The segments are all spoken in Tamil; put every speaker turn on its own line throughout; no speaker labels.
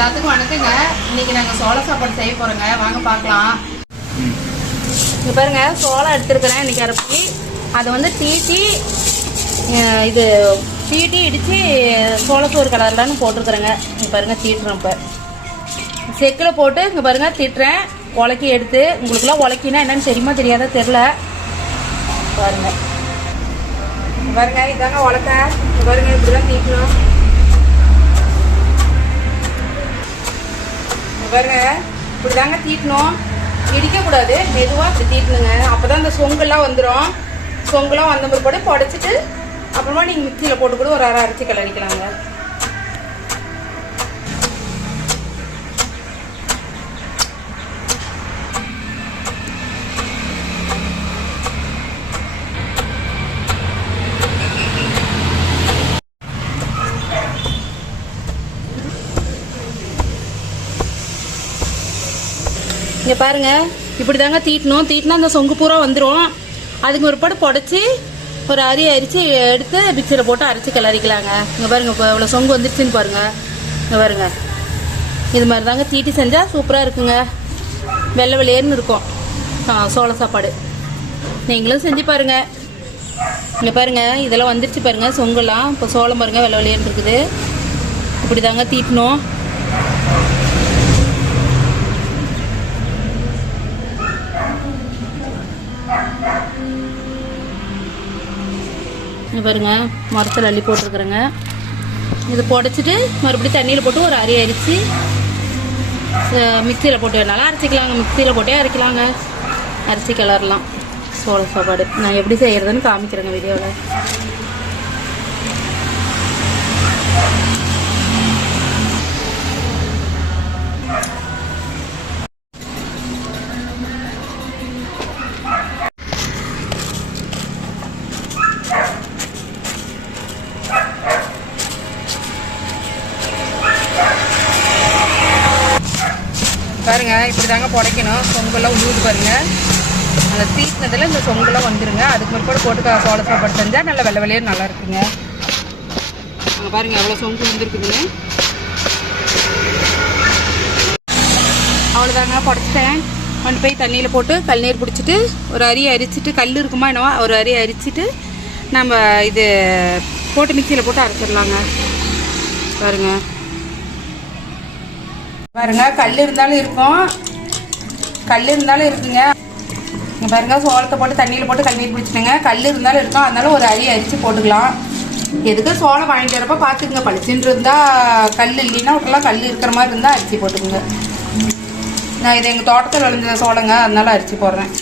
எல்லாத்துக்கும் வணக்கங்க. இன்னைக்கு நாங்கள் சோள சாப்பாடு செய்ய போகிறோங்க வாங்க பார்க்கலாம். இங்கே பாருங்க சோளம் எடுத்துருக்கிறேன். இன்னைக்கு அரைச்சி. அதை வந்து தீட்டி இது தீட்டி இடித்து சோளத்தூர் கலர்லான்னு போட்டிருக்குறேங்க. இங்கே பாருங்க தீட்டுறோம் இப்போ. செக்கில் போட்டு இங்கே பாருங்க தீட்டுறேன். உலக்கி எடுத்து உங்களுக்குலாம் உலக்கினா என்னன்னு தெரியுமா தெரியாத? தெரில பாருங்க. பாருங்கள் பாருங்க இதாங்க உலக்க. பாருங்க இப்படிதான் தீட்டணும். இங்க பாருங்க. இப்படிதாங்க தீட்டணும். இடிக்கக்கூடாது. மெதுவாக இப்படி தீட்டணுங்க. அப்பதான் இந்த சொங்கெல்லாம் வந்துடும் சொங்கெல்லாம் வந்த பிற்பாடு புடச்சிட்டு அப்புறமா நீங்கள் மிக்சியில் போட்டு கூட ஒரு அரை அரைச்சி கிளறிக்கலாங்க. இங்கே பாருங்க. இப்படி தாங்க தீட்டணும். தீட்டினா அந்த சொங்கு பூரா வந்துடும் அதுக்கு ஒரு பாடு புடச்சி ஒரு அரி அரிச்சு எடுத்து மிக்சியில் போட்டு அரைச்சி கிளறிக்கலாங்க. இங்கே பாருங்க இப்போ இவ்வளோ சொங்கு வந்துருச்சுன்னு பாருங்கள் இங்கே பாருங்க. இது மாதிரி தாங்க தீட்டி செஞ்சால் சூப்பராக இருக்குங்க. வெள்ளை வெளியேன்னு இருக்கும். சோள சாப்பாடு. நீங்களும் செஞ்சு பாருங்க. இங்கே பாருங்க இதெல்லாம் வந்துருச்சு பாருங்க சொங்கெல்லாம். இப்போ சோளம் பாருங்க வெள்ளை வெளியேன்னு இருக்குது. இப்படி தாங்க தீட்டணும். இங்க பாருங்க மரத்தில் அள்ளி போட்டிருக்குறேங்க. இது புடச்சிட்டு மறுபடியும் தண்ணியில் போட்டு ஒரு அரி அரிச்சு மிக்சியில் போட்டு நல்லா அரைச்சிக்கலாங்க. மிக்சியில் போட்டே அரைக்கலாங்க. அரிசி கிளறலாம் சோள சாப்பாடு. நான் எப்படி செய்கிறதுன்னு காமிக்கிறேங்க வீடியோவில் பாருங்க இப்படி தாங்க புடைக்கணும். சொங்கெல்லாம் உழுவுது பாருங்க. அந்த தீட்டினதில் இந்த சொங்கெல்லாம் வந்துருங்க. அதுக்கு முற்பாடு போட்டு கா- சோள செஞ்சால் நல்லா வெள்ளை வெளியே நல்லா இருக்குங்க. அங்கே பாருங்க எவ்வளோ சொங்கு வந்துருக்குதுன்னு. அவ்வளோதாங்க புடச்சிட்டேன். கொண்டு போய் தண்ணியில் போட்டு கல் நீர் பிடிச்சிட்டு ஒரு அரி அரிச்சிட்டு கல் இருக்குமா என்னவோ ஒரு அரி அரிச்சிட்டு நம்ம இது போட்டு மிக்சியில் போட்டு அரைச்சிடலாங்க. பாருங்க. பாருங்க கல் இருந்தாலும் இருக்கும். கல் இருந்தாலும் இருக்குங்க. இங்கே பாருங்க சோளத்தை போட்டு தண்ணியில் போட்டு கண்ணீர் பிடிச்சிட்டுங்க கல் இருந்தாலும் இருக்கும். அதனால ஒரு அரி அரிச்சு போட்டுக்கலாம். எதுக்கு சோளம் வாங்கிட்டு வரப்ப பார்த்துக்குங்க பளிச்சுன்னு இருந்தால் கல் இல்லைன்னா விட்டுலாம் கல் இருக்கிற மாதிரி இருந்தால் அரிசி போட்டுக்குங்க. நான் இது எங்கள் தோட்டத்தில் விளைஞ்ச சோளங்க அதனால அரிசி போடுறேன்.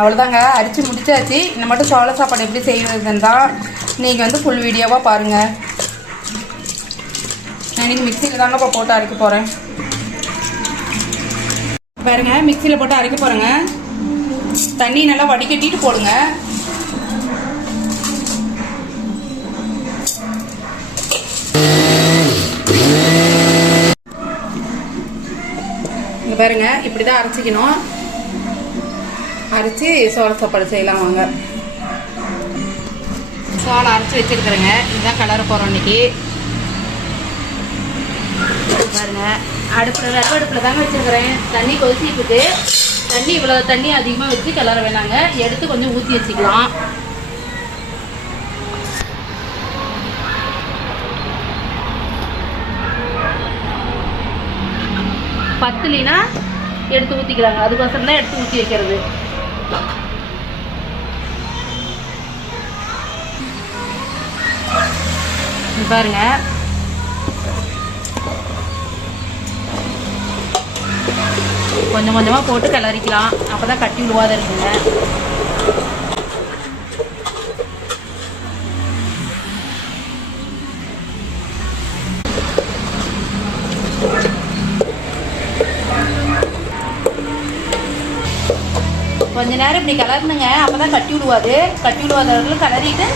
அவ்வளோதாங்க அரிச்சு முடிச்சாச்சு. இந்த மட்டும் சோள சாப்பாடு எப்படி செய்வதுன்னு தான் நீங்கள் வந்து ஃபுல் வீடியோவாக பாருங்கள் நான் இன்றைக்கி மிக்சியில் தாங்க இப்போ போட்டு அரைக்க போகிறேன் பாருங்க மிக்சியில் போட்டு அரைக்க போகிறேங்க தண்ணி நல்லா வடிகட்டிட்டு போடுங்க. பாருங்க இப்படி தான் அரைச்சிக்கணும். அரைச்சி சோள சாப்பாடு செய்யலாம் வாங்க. சோளம் அரைச்சி வச்சிருக்கிறேங்க. இதுதான் கலர போகிறோம் இன்னைக்கு. பாருங்க. அடுப்பில் ரவ அடுப்பில் தாங்க வச்சிருக்கிறேன். தண்ணி கொதிச்சிட்டு தண்ணி இவ்வளோ தண்ணி அதிகமாக வச்சு கிளற வேணாங்க. எடுத்து கொஞ்சம் ஊற்றி வச்சுக்கலாம். பத்துலினா எடுத்து ஊற்றிக்கலாங்க அதுக்கோசரம் தான் எடுத்து ஊற்றி வைக்கிறது. பாருங்க. கொஞ்சம் கொஞ்சமாக போட்டு கிளறிக்கலாம் அப்போ தான் கட்டி விழுவாத இருக்குங்க. கொஞ்ச நேரம் இப்படி கிளறணுங்க அப்போ தான் கட்டி விடுவாது கட்டி விடுவாதவர்கள் கலரிட்டு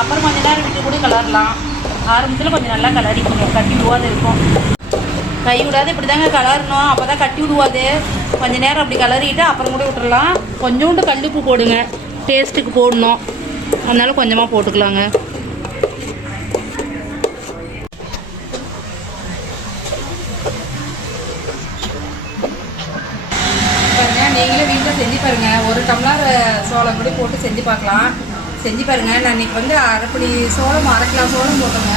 அப்புறம் கொஞ்ச நேரம் விட்டு கூட கிளறலாம். ஆரம்பத்தில் கொஞ்சம் நல்லா கலரிக்கணும் கட்டி விடுவாத இருக்கும். கை விடாது இப்படி தாங்க கலரணும் அப்போ தான் கட்டி விடுவாது கொஞ்ச நேரம் அப்படி கலரிட்டு அப்புறம் கூட விட்டுறலாம். கொஞ்சோண்டு கல்லுப்பு போடுங்க. டேஸ்ட்டுக்கு போடணும். அதனால கொஞ்சமாக போட்டுக்கலாங்க. செஞ்சு பாருங்கள் ஒரு டம்ளர் சோளம் கூட போட்டு செஞ்சு பார்க்கலாம். செஞ்சு பாருங்க. நான் இன்னைக்கு வந்து அரைப்படி சோளம் அரை கிலோ சோளம் போட்டோங்க.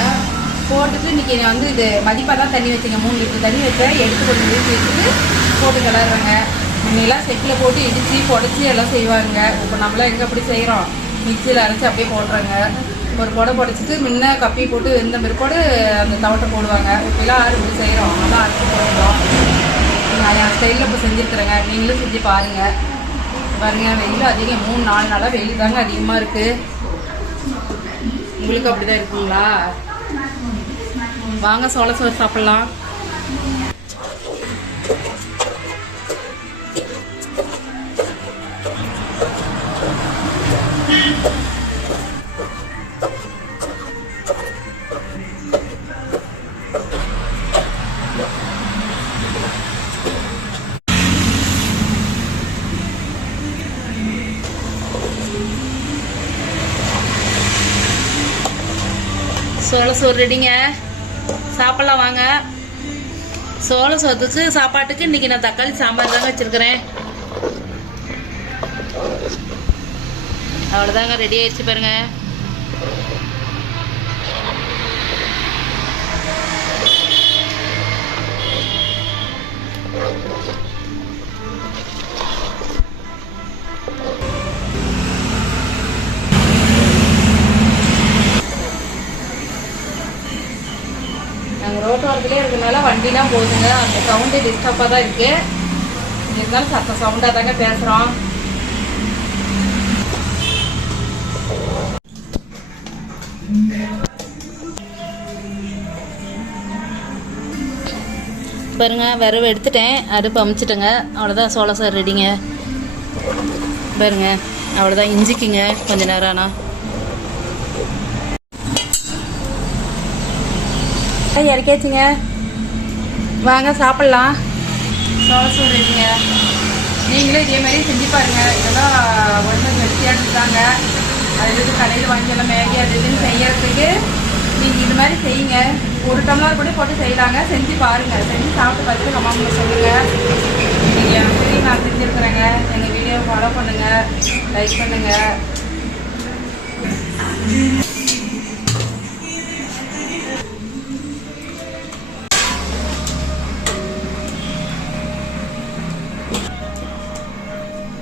போட்டுட்டு இன்றைக்கி நான் வந்து இது மதிப்பாக தான் தண்ணி வச்சுங்க. மூணு லிட்டர் தண்ணி வச்சேன் எடுத்து கொஞ்சம் ஊற்றி வச்சுட்டு போட்டு கிளறுறேங்க. முன்னெல்லாம் செட்டில் போட்டு இடித்து புடச்சி எல்லாம் செய்வாங்க. இப்போ நம்மளாம் எங்கே அப்படி செய்கிறோம் மிக்சியில் அரைச்சி அப்படியே போடுறாங்க. ஒரு புடை புடச்சிட்டு முன்ன கப்பி போட்டு வெந்த பிற்பாடு அந்த தவட்டை போடுவாங்க. இப்போலாம் ஆறு இப்படி செய்கிறோம் அதான் அரைச்சி போடுறோம். நான் என் ஸ்டைலில் இப்போ செஞ்சுருக்குறேங்க. நீங்களும் செஞ்சு பாருங்கள் பாருங்கள் வெயில் அதிகம். மூணு நாலு நாளாக வெயில் தாங்க அதிகமாக இருக்குது உங்களுக்கு அப்படி தான் இருக்குங்களா? வாங்க சோள சோறு சாப்பிட்லாம். சோள சோறு ரெடிங்க. சாப்பிட்லாம் வாங்க. சோள சோத்துக்கு சாப்பாட்டுக்கு இன்றைக்கி நான் தக்காளி சாம்பார் தாங்க வச்சுருக்கிறேன். அவ்வளோதாங்க ரெடி ஆயிடுச்சு பாருங்க. நாங்கள் ரோட்டோரத்துலேயே இருக்கிறதுனால வண்டிலாம் போகுதுங்க. அந்த சவுண்டு டிஸ்டர்பாக தான் இருக்கு. இருந்தாலும் சத்த சவுண்டாக தாங்க பேசுகிறோம் பாருங்க விரவு எடுத்துட்டேன். அடுப்பு அமைச்சிட்டேங்க. அவ்வளோதான் சோள சார் ரெடிங்க பாருங்க அவ்வளோதான் இஞ்சிக்குங்க. கொஞ்ச நேரம் ஆனால் இறக்கியாச்சுங்க. வாங்க சாப்பிட்லாம். சோள சோறு ரெடிங்க நீங்களும் இதே மாதிரி செஞ்சு பாருங்க. இதெல்லாம் ஒன்று ஹெல்த்தியாக இருக்காங்க. அது இது கடையில் வாங்கி மேகி அது இதுன்னு செய்யறதுக்கு நீங்கள் இது மாதிரி செய்யுங்க. ஒரு டம்ளர் கூட போட்டு செய்யலாங்க. செஞ்சு பாருங்க. செஞ்சு சாப்பிட்டு பார்த்துட்டு கம்மா சொல்லுங்கள் நீங்கள் எனக்கு நான் செஞ்சுருக்குறேங்க. எங்கள் வீடியோ ஃபாலோ பண்ணுங்கள் லைக் பண்ணுங்கள்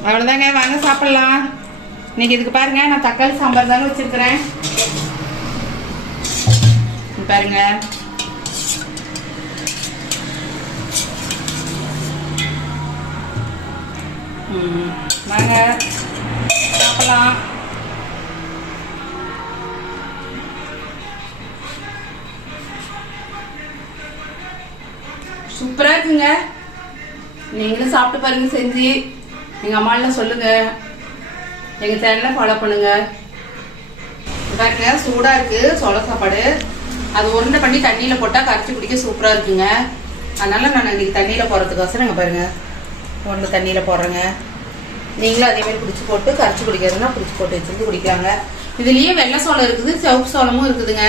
அவ்வளோதாங்க வாங்க சாப்பிட்லாம். இன்னைக்கு இதுக்கு பாருங்க நான் தக்காளி சாம்பார் தாங்க வச்சிருக்கிறேன். பாருங்க. ம், வாங்க சாப்பிடலாம். சூப்பரா இருக்குங்க. நீங்களும் சாப்பிட்டு பாருங்க செஞ்சு. எங்க அம்மாலாம் சொல்லுங்க. எங்க சேனலை ஃபாலோ பண்ணுங்க. பாருங்க சூடா இருக்கு சோள சாப்பாடு. அது உருண்டை பண்ணி தண்ணியில போட்டா கரைச்சி குடிக்க சூப்பரா இருக்குங்க. அதனால நான் இன்னைக்கு தண்ணியில போறதுக்கோசரம் இங்க பாருங்க. உருண்டை தண்ணியில போடுறேங்க. நீங்களும் அதே மாதிரி பிடிச்சி போட்டு கரைச்சி குடிக்கிறதுனா பிடிச்சி போட்டு வச்சிருந்து குடிக்கலாங்க. இதுலயே வெள்ளை சோளம் இருக்குது சிவப்பு சோளமும் இருக்குதுங்க.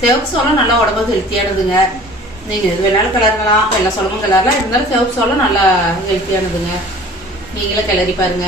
சிவப்பு சோளம் நல்லா உடம்புக்கு ஹெல்த்தியானதுங்க நீங்க எது வேணாலும் கிளறலாம். வெள்ளை சோளமும் கிளறலாம். இருந்தாலும் சிவப்பு சோளம் நல்லா ஹெல்த்தியானதுங்க நீங்களும் கிளறி பாருங்க.